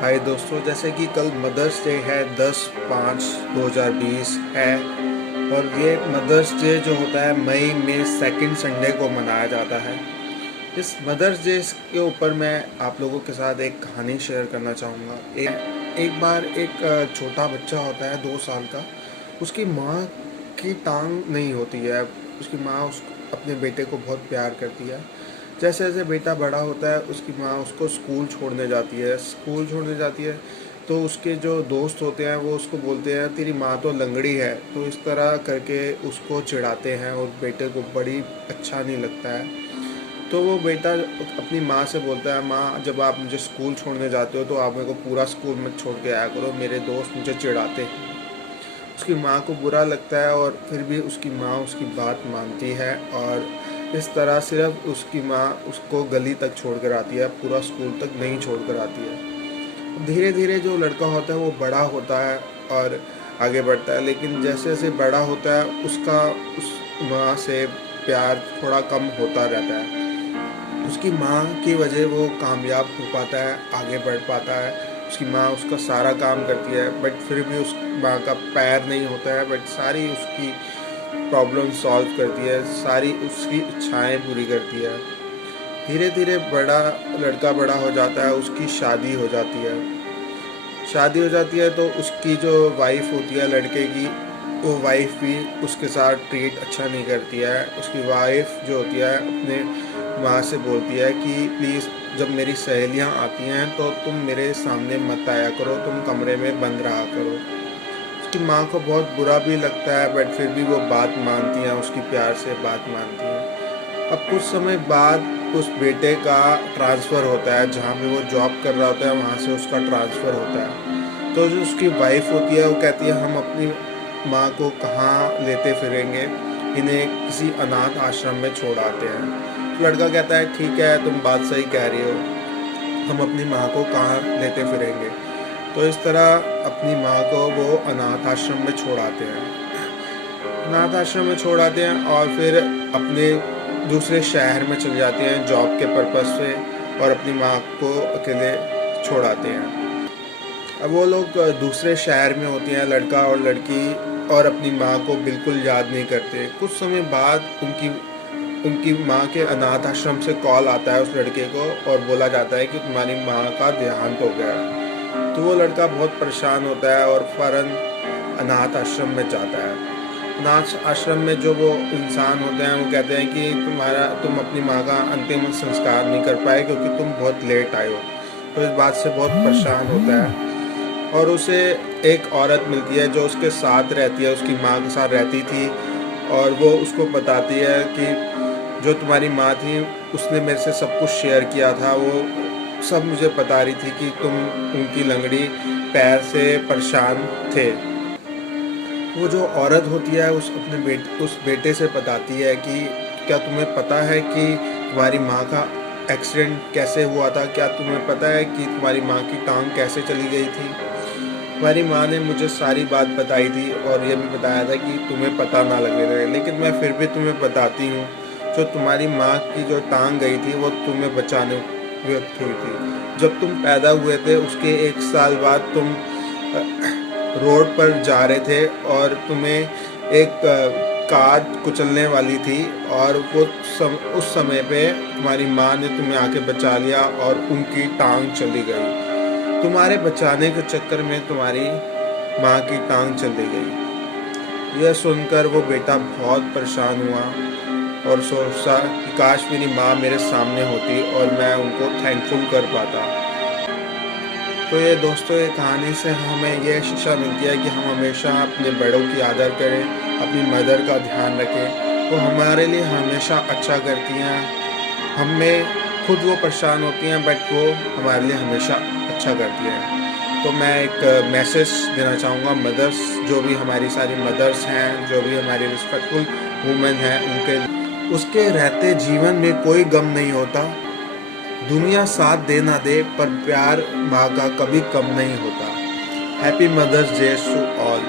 हाय दोस्तों, जैसे कि कल मदर्स डे है 10/5/2020 है। और ये मदर्स डे जो होता है मई में सेकंड संडे को मनाया जाता है। इस मदर्स डे के ऊपर मैं आप लोगों के साथ एक कहानी शेयर करना चाहूँगा। एक बार एक छोटा बच्चा होता है 2 साल का। उसकी माँ की टांग नहीं होती है। उसकी माँ अपने बेटे को बहुत प्यार करती है। जैसे जैसे बेटा बड़ा होता है उसकी माँ उसको स्कूल छोड़ने जाती है। तो उसके जो दोस्त होते हैं वो उसको बोलते हैं तेरी माँ तो लंगड़ी है, तो इस तरह करके उसको चिढ़ाते हैं और बेटे को बड़ी अच्छा नहीं लगता है। तो वो बेटा अपनी माँ से बोलता है, माँ जब आप मुझे स्कूल छोड़ने जाते हो तो आप मेरे को पूरा स्कूल मत छोड़ के आया करो, मेरे दोस्त मुझे चिढ़ाते हैं। उसकी माँ को बुरा लगता है और फिर भी उसकी माँ उसकी बात मानती है। और इस तरह सिर्फ उसकी माँ उसको गली तक छोड़ कर आती है, पूरा स्कूल तक नहीं छोड़ कर आती है। धीरे धीरे जो लड़का होता है वो बड़ा होता है और आगे बढ़ता है, लेकिन जैसे जैसे बड़ा होता है उसका उस माँ से प्यार थोड़ा कम होता रहता है। उसकी माँ की वजह वो कामयाब हो पाता है, आगे बढ़ पाता है। उसकी माँ उसका सारा काम करती है, बट फिर भी उस माँ का पैर नहीं होता है, बट सारी उसकी प्रॉब्लम सॉल्व करती है, सारी उसकी इच्छाएं पूरी करती है। धीरे धीरे लड़का बड़ा हो जाता है, उसकी शादी हो जाती है। तो उसकी जो वाइफ होती है लड़के की, वो वाइफ भी उसके साथ ट्रीट अच्छा नहीं करती है। उसकी वाइफ जो होती है अपने माँ से बोलती है कि प्लीज़ जब मेरी सहेलियाँ आती हैं तो तुम मेरे सामने मत आया करो, तुम कमरे में बंद रहा करो। उसकी माँ को बहुत बुरा भी लगता है, बट फिर भी वो बात मानती हैं, उसकी प्यार से बात मानती हैं। अब कुछ समय बाद उस बेटे का ट्रांसफ़र होता है, जहाँ पे वो जॉब कर रहा होता है वहाँ से उसका ट्रांसफ़र होता है। तो जो उसकी वाइफ होती है वो कहती है हम अपनी माँ को कहाँ लेते फिरेंगे, इन्हें किसी अनाथ आश्रम में छोड़ आते हैं। तो लड़का कहता है ठीक है, तुम बात सही कह रही हो, हम अपनी माँ को कहाँ लेते फिरेंगे। तो इस तरह अपनी माँ को वो अनाथ आश्रम में छोड़ आते हैं। अनाथ आश्रम में छोड़ आते हैं और फिर अपने दूसरे शहर में चले जाते हैं जॉब के पर्पज़ से, और अपनी माँ को अकेले छोड़ आते हैं। अब वो लोग दूसरे शहर में होते हैं, लड़का और लड़की, और अपनी माँ को बिल्कुल याद नहीं करते। कुछ समय बाद उनकी उनकी माँ के अनाथ आश्रम से कॉल आता है उस लड़के को, और बोला जाता है कि तुम्हारी माँ का देहांत हो गया है। तो वो लड़का बहुत परेशान होता है और फ़ौरन अनाथ आश्रम में जाता है। अनाथ आश्रम में जो वो इंसान होते हैं वो कहते हैं कि तुम अपनी माँ का अंतिम संस्कार नहीं कर पाए क्योंकि तुम बहुत लेट आए हो। तो इस बात से बहुत परेशान होता है, और उसे एक औरत मिलती है जो उसके साथ रहती है, उसकी माँ के साथ रहती थी। और वो उसको बताती है कि जो तुम्हारी माँ थी उसने मेरे से सब कुछ शेयर किया था, वो सब मुझे बता रही थी कि तुम उनकी लंगड़ी पैर से परेशान थे। वो जो औरत होती है उस बेटे से बताती है कि क्या तुम्हें पता है कि तुम्हारी माँ का एक्सीडेंट कैसे हुआ था, क्या तुम्हें पता है कि तुम्हारी माँ की टांग कैसे चली गई थी। तुम्हारी माँ ने मुझे सारी बात बताई थी और ये भी बताया था कि तुम्हें पता ना लगे रहे, लेकिन मैं फिर भी तुम्हें बताती हूँ। जो तुम्हारी माँ की जो टांग गई थी वो तुम्हें बचाने व्यक्त हुई थी। जब तुम पैदा हुए थे उसके 1 साल बाद तुम रोड पर जा रहे थे और तुम्हें एक कार कुचलने वाली थी, और उस समय पे तुम्हारी माँ ने तुम्हें आके बचा लिया और उनकी टांग चली गई। तुम्हारे बचाने के चक्कर में तुम्हारी माँ की टांग चली गई। यह सुनकर वो बेटा बहुत परेशान हुआ और सोचा कि काश मेरी माँ मेरे सामने होती और मैं उनको थैंकफुल कर पाता। तो ये दोस्तों, ये कहानी से हमें यह शिक्षा मिलती है कि हम हमेशा अपने बड़ों की आदर करें, अपनी मदर का ध्यान रखें। वो हमारे लिए हमेशा अच्छा करती हैं। हमें खुद वो परेशान होती हैं, बट वो हमारे लिए हमेशा अच्छा करती हैं। तो मैं एक मैसेज देना चाहूँगा मदर्स, जो भी हमारी सारी मदर्स हैं, जो भी हमारी रिस्पेक्टफुल वुमेन हैं, उनके उसके रहते जीवन में कोई गम नहीं होता। दुनिया साथ दे ना दे पर प्यार माँ का कभी कम नहीं होता। Happy mother's day to all.